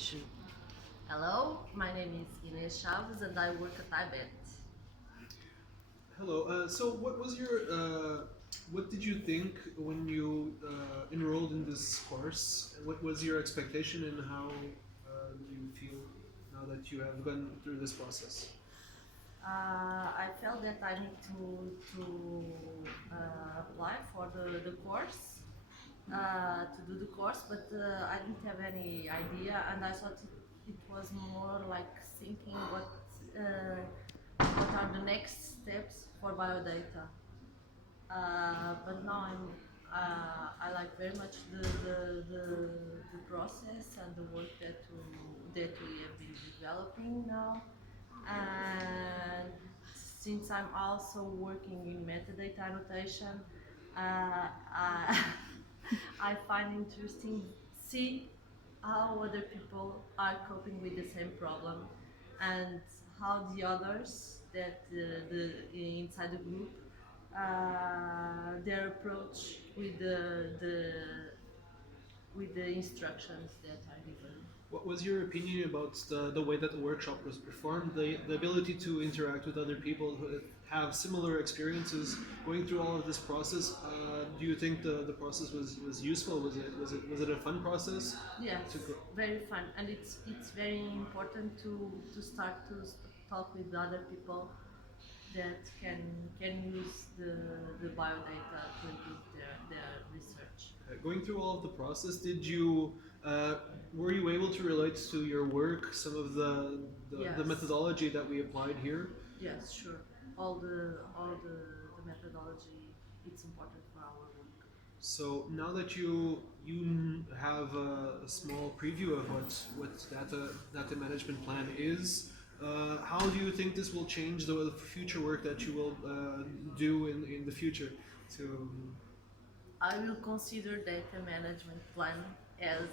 presentation. Hello, my name is Inês Chaves and I work at iBET. Hello. So, what did you think when you enrolled in this course? What was your expectation, and how do you feel now that you have gone through this process? I felt that I need to apply for the course, to do the course, but I didn't have any idea, and I thought it was more like thinking what are the next steps for BioData. But now I like very much the process and the work that we have been developing now. And since I'm also working in metadata annotation, I, I find interesting see how other people are coping with the same problem and how the others that the inside the group their approach with the instructions that are given. What was your opinion about the way that the workshop was performed, the ability to interact with other people who have similar experiences going through all of this process? Do you think the process was useful? Was it a fun process? Yes, To go? very fun, and it's very important to start to talk with other people that can use the biodata to improve their research. Going through all of the process, did you were you able to relate to your work some of the Yes. methodology that we applied here? Yes, sure. All the methodology, it's important for our work. So now that you have a small preview of what data management plan is, how do you think this will change the future work that you will do in the future? To I will consider data management plan as